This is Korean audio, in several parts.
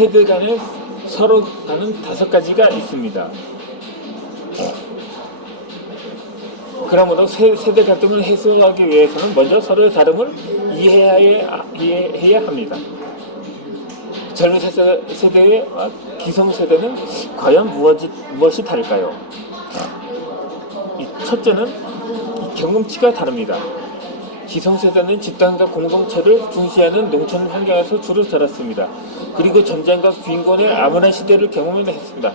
세대 간에 서로 하는 5가지가 있습니다. 그러므로 세대 갈등을 해소하기 위해서는 먼저 서로의 다름을 이해해야 합니다. 젊은 세대와 기성세대는 과연 무엇이 다를까요? 첫째는 경험치가 다릅니다. 기성세대는 집단과 공동체를 중시하는 농촌 환경에서 주로 자랐습니다. 그리고 전쟁과 빈곤의 암울한 시대를 경험했습니다.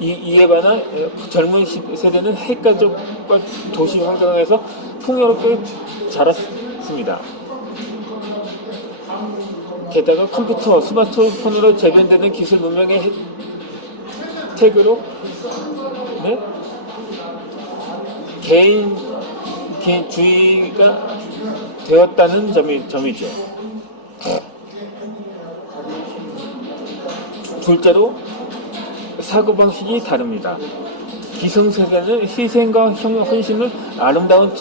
이에 반해 젊은 세대는 핵가족과 도시 환경에서 풍요롭게 자랐습니다. 게다가 컴퓨터, 스마트폰으로 재현되는 기술 문명의 혜택으로 개인주의가 되었다는 점이죠. 둘째로 사고방식이 다릅니다. 기성세대는 희생과 헌신을 아름다운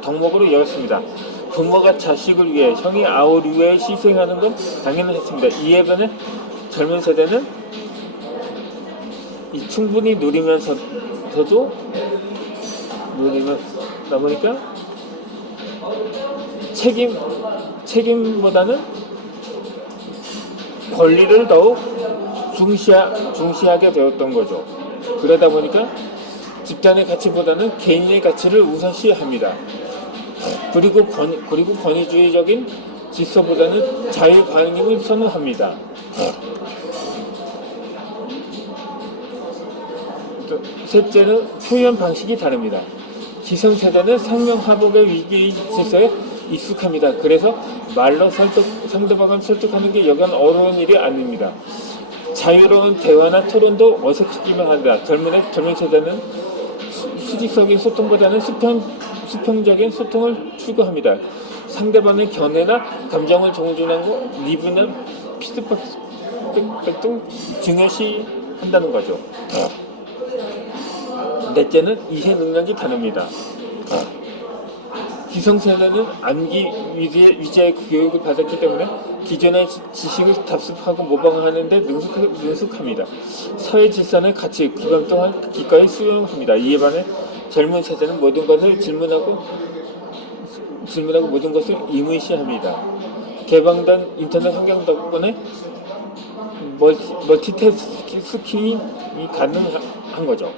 덕목으로 여겼습니다. 부모가 자식을 위해, 형이 아우를 위해 희생하는 건 당연했습니다. 이에 반해 젊은 세대는 충분히 누리면서도 보니까 책임보다는 권리를 더욱 중시하게 되었던 거죠. 그러다 보니까 집단의 가치보다는 개인의 가치를 우선시합니다. 그리고 권위주의적인 질서보다는 자유방임을 선호합니다. 셋째는 표현 방식이 다릅니다. 기성세대는 상명하복의 위기 질서에 익숙합니다. 그래서 말로 상대방을 설득하는 게 여간 어려운 일이 아닙니다. 자유로운 대화나 토론도 어색하기만 합니다. 젊은 세대는 수직적인 소통보다는 수평적인 소통을 추구합니다. 상대방의 견해나 감정을 존중하고 리뷰나 피드백 등 중요시한다는 거죠. 넷째는 이해 능력이 다릅니다. 기성세대는 암기 위주의 교육을 받았기 때문에 기존의 지식을 답습하고 모방하는 데 능숙합니다. 사회 질서의 가치, 기반 또한 기꺼이 수용합니다. 이에 반해 젊은 세대는 모든 것을 질문하고 모든 것을 의무시합니다. 개방된 인터넷 환경 덕분에 멀티태스킹이 가능한 거죠.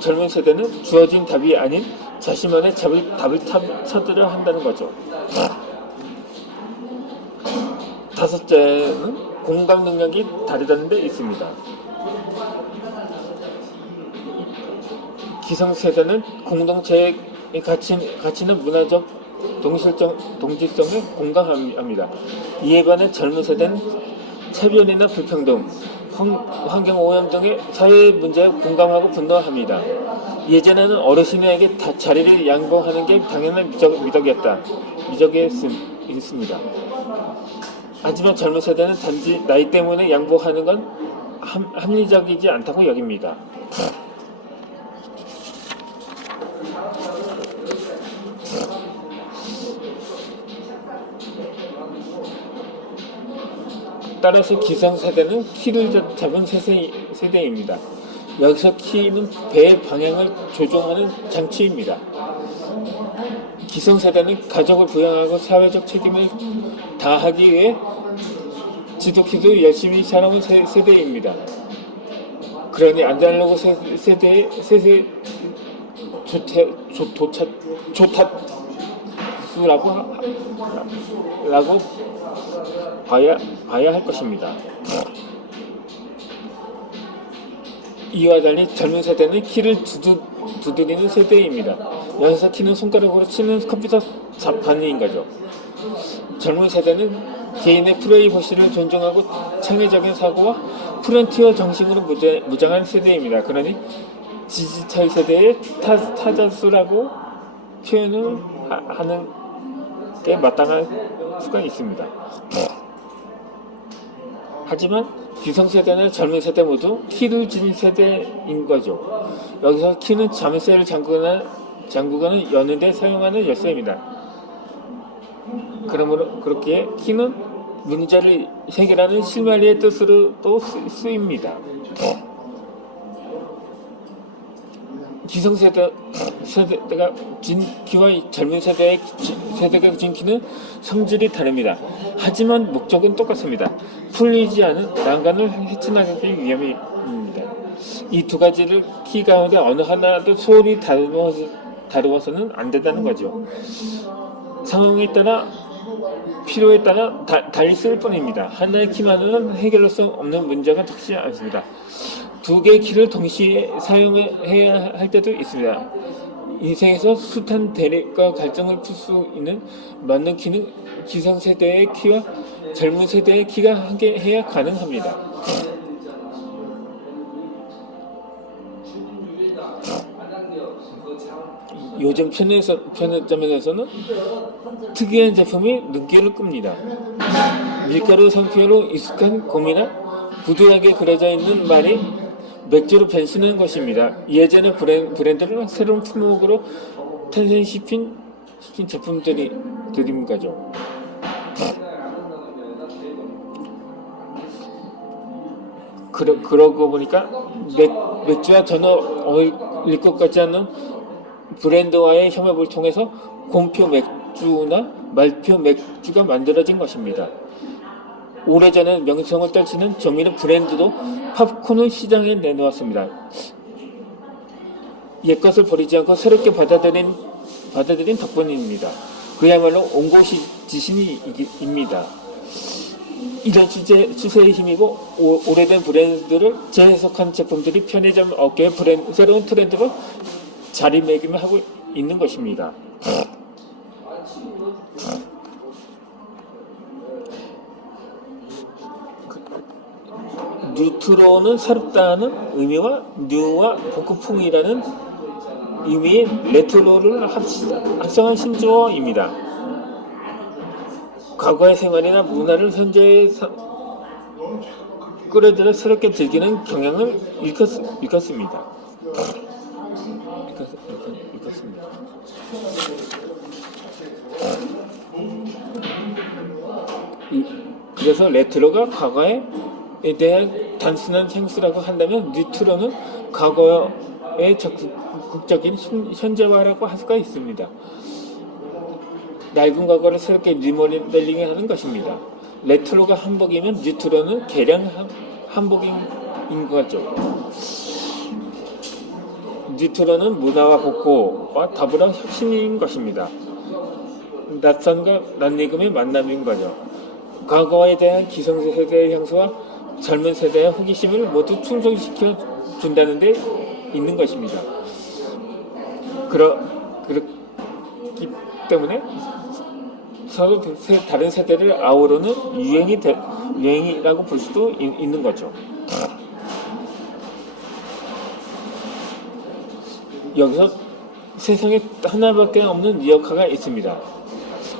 젊은 세대는 주어진 답이 아닌 자신만의 답을 찾으려 한다는 거죠. 다섯째는 공감 능력이 다르다는 데 있습니다. 기성세대는 공동체의 가치는 문화적 동질성에 공감합니다. 이에 반해 젊은 세대는 차별이나 불평등, 환경오염 등의 사회 문제에 공감하고 분노합니다. 예전에는 어르신에게 자리를 양보하는 게 당연한 미덕이었습니다. 하지만 젊은 세대는 단지 나이 때문에 양보하는 건 합리적이지 않다고 여깁니다. 따라서 기성세대는 키를 잡은 세대입니다. 여기서 키는 배의 방향을 조종하는 장치입니다. 기성세대는 가족을 부양하고 사회적 책임을 다하기 위해 지독히도 열심히 살아온 세대입니다. 그러니 아날로그 세대의 조타수라고 봐야 할 것입니다. 이와 달리 젊은 세대는 키를 두드리는 세대입니다. 여기서 키는 손가락으로 치는 컴퓨터 잡판인 거죠. 젊은 세대는 개인의 프라이버시를 존중하고 창의적인 사고와 프론티어 정신으로 무장한 세대입니다. 그러니 디지털 세대의 타자수라고 표현을 하는 게 마땅할 수가 있습니다. 하지만 기성세대나 젊은 세대 모두 키를 지닌 세대인 거죠. 여기서 키는 자물쇠를 잠그거나 여는 데 사용하는 열쇠입니다. 그러므로 그렇기에 키는 문제를 해결하는 실마리의 뜻으로 또 쓰입니다. 기성세대가 진 키와 젊은 세대가 진 키는 성질이 다릅니다. 하지만 목적은 똑같습니다. 풀리지 않은 난간을 헤쳐나가기 위함입니다. 이 두 가지를 키 가운데 어느 하나도 소홀히 다루어서는 안 된다는 거죠. 상황에 따라 필요에 따라 달리 쓸 뿐입니다. 하나의 키만으로는 해결할 수 없는 문제가 적지 않습니다. 두 개의 키를 동시에 사용해야 할 때도 있습니다. 인생에서 숱한 대립과 갈등을 풀 수 있는 맞는 키는 기성세대의 키와 젊은 세대의 키가 함께 해야 가능합니다. 요즘 편의점에서는 특이한 제품이 눈길을 끕니다. 밀가루 상표로 익숙한 고미나 부드하게 그려져 있는 말이 맥주로 변신한 것입니다. 예전의 브랜드를 새로운 품목으로 탄생시킨 제품들인 거죠. 그러고 보니까 맥주와 전혀 어울릴 것 같지 않은 브랜드와의 협업을 통해서 곰표 맥주나 말표 맥주가 만들어진 것입니다. 오래전에 명성을 떨치는 조미료 브랜드도 팝콘을 시장에 내놓았습니다. 옛것을 버리지 않고 새롭게 받아들인 덕분입니다. 그야말로 온곳이 지신입니다. 이런 추세의 힘이고 오래된 브랜드를 재해석한 제품들이 편의점 업계의 새로운 트렌드로 자리매김을 하고 있는 것입니다. 뉴트로는 새롭다는 의미와 뉴와 복고풍이라는 의미의 레트로를 합성한 신조어입니다. 과거의 생활이나 문화를 현재의 끌어들여 새롭게 즐기는 경향을 일컫습니다. 그래서 레트로가 과거에 대한 단순한 생수라고 한다면 뉴트로는 과거의 적극적인 현재화라고 할 수가 있습니다. 낡은 과거를 새롭게 리모델링하는 것입니다. 레트로가 한복이면 뉴트로는 개량 한복인 거죠. 뉴트로는 문화와 복고와 더불어 혁신인 것입니다. 낯선과 낯익음의 만남인 거죠. 과거에 대한 기성세대의 향수와 젊은 세대의 호기심을 모두 충족시켜 준다는 데 있는 것입니다. 그렇기 때문에 서로 다른 세대를 아우르는 유행이라고 볼 수도 있는 거죠. 여기서 세상에 하나밖에 없는 리어카가 있습니다.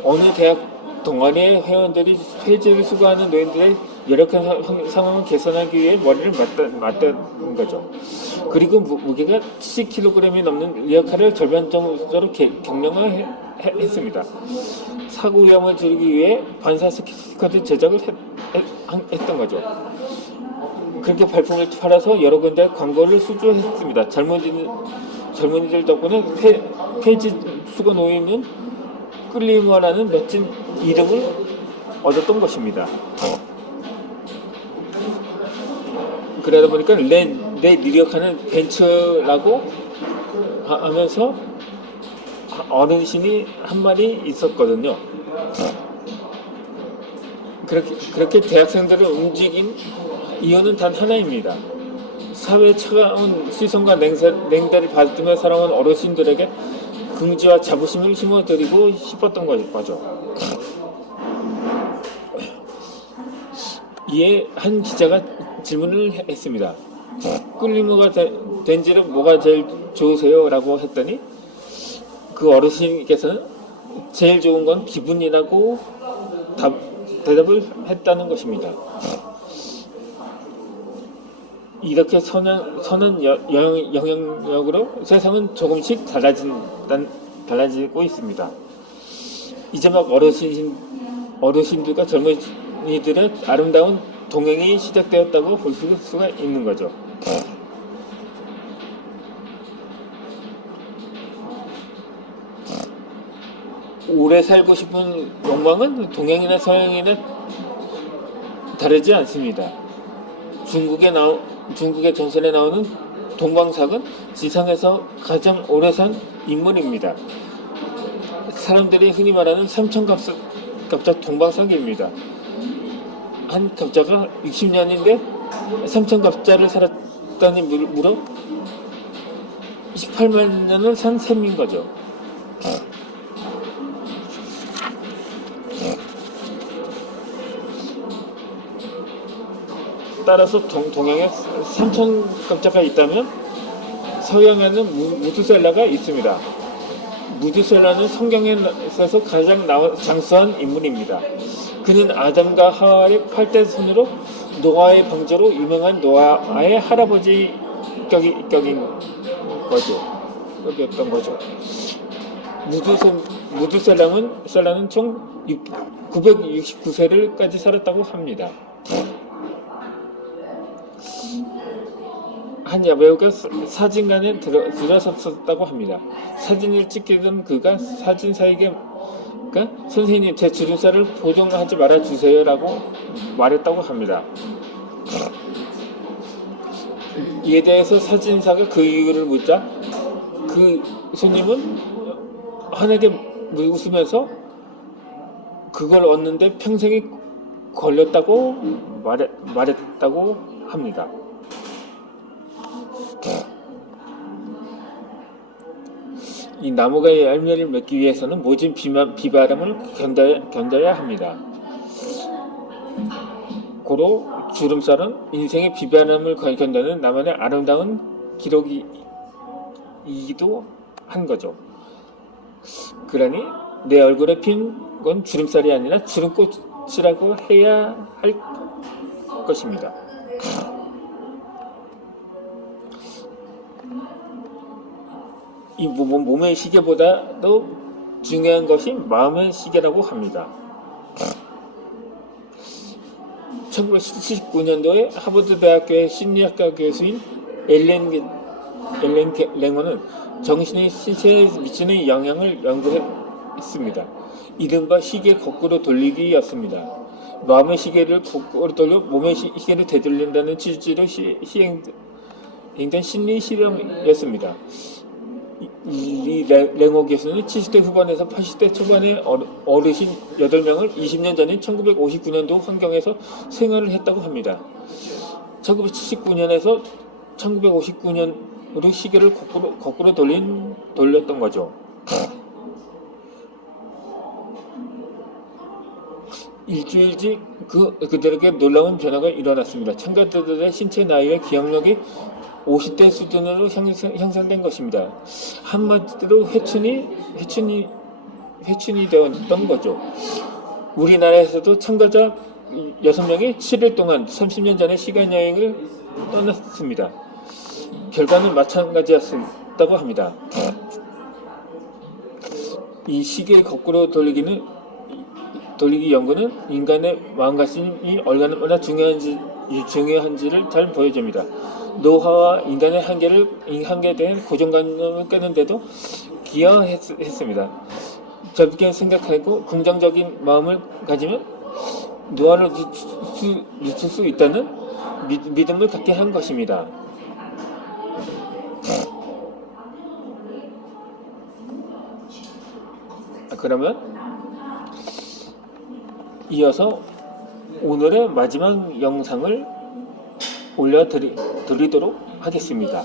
어느 대학 동아리의 회원들이 회제를 수거하는 노인들의 열악한 상황을 개선하기 위해 머리를 맞다는 거죠. 그리고 무게가 70kg이 넘는 리어카를 절반 정도로 경량화했습니다. 사고 위험을 줄이기 위해 반사 스티커드 제작을 했던 거죠. 그렇게 발품을 팔아서 여러 군데 광고를 수주했습니다. 젊은이들 덕분에 폐지 수거 노인은 끌리머라는 멋진 이름을 얻었던 것입니다. 그러다 보니까 내 리어카는 벤츠라고 하면서 어르신이 한 마리 있었거든요. 그렇게 대학생들을 움직인 이유는 단 하나입니다. 사회의 차가운 시선과 냉대를 받으며 살아온 어르신들에게 긍지와 자부심을 심어드리고 싶었던 거죠. 이에 한 기자가 질문을 했습니다. 끌리머가 된 지는 뭐가 제일 좋으세요? 라고 했더니 그 어르신께서는 제일 좋은 건 기분이라고 대답을 했다는 것입니다. 이렇게 선한 영향력으로 세상은 조금씩 달라지고 있습니다. 이제 막 어르신들과 이들의 아름다운 동행이 시작되었다고 볼 수가 있는 거죠. 오래 살고 싶은 욕망은 동양이나 서양이나 다르지 않습니다. 중국의 전설에 나오는 동방삭은 지상에서 가장 오래 산 인물입니다. 사람들이 흔히 말하는 삼천갑자 동방삭입니다. 한 갑자가 60년인데 3,000갑자를 살았다니 물어 28만 년을 산 셈인 거죠. 따라서 동양에 3,000갑자가 있다면 서양에는 무두셀라가 있습니다. 무두셀라는 성경에서 가장 장수한 인물입니다. 그는 아담과 하와의 8대 손으로 노아의 방조로 유명한 노아의 할아버지 격이었던 거죠. 무두셀라는 총 969세를까지 살았다고 합니다. 한 여배우가 사진관에 들어섰다고 합니다. 사진을 찍게 된 그가 사진사에게 선생님 제 주름살을 보정하지 말아주세요 라고 말했다고 합니다. 이에 대해서 사진사가 그 이유를 묻자 그 손님은 환하게 웃으면서 그걸 얻는데 평생이 걸렸다고 말했다고 합니다. 이 나무가 열매를 맺기 위해서는 모진 비바람을 견뎌야 합니다. 고로 주름살은 인생의 비바람을 견뎌는 나만의 아름다운 기록이기도 한 거죠. 그러니 내 얼굴에 핀 건 주름살이 아니라 주름꽃이라고 해야 할 것입니다. 이 몸의 시계보다도 중요한 것이 마음의 시계라고 합니다. 1979년도에 하버드 대학교의 심리학과 교수인 엘렌 랭어는 정신이 신체에 미치는 영향을 연구했습니다. 이른바 시계 거꾸로 돌리기였습니다. 마음의 시계를 거꾸로 돌려 몸의 시계를 되돌린다는 취지로 시행된 심리 실험이었습니다. 이 랭어 교수는 70대 후반에서 80대 초반의 어르신 8명을 20년 전인 1959년도 환경에서 생활을 했다고 합니다. 1979년에서 1959년으로 시계를 거꾸로 돌렸던 거죠. 일주일째 그들에게 놀라운 변화가 일어났습니다. 참가자들의 신체 나이와 기억력이 50대 수준으로 향상된 것입니다. 한마디로 회춘이 되었던 거죠. 우리나라에서도 참가자 6명이 7일 동안 30년 전에 시간여행을 떠났습니다. 결과는 마찬가지였다고 합니다. 이 시계 거꾸로 돌리기 연구는 인간의 마음가짐이 얼마나 중요한지를 잘 보여줍니다. 노화와 인간의 한계에 대한 고정관념을 깨는데도 기여했습니다. 넓게 생각하고 긍정적인 마음을 가지면 노화를 늦출 수 있다는 믿음을 갖게 한 것입니다. 그러면 이어서 오늘의 마지막 영상을 올려드리도록 하겠습니다.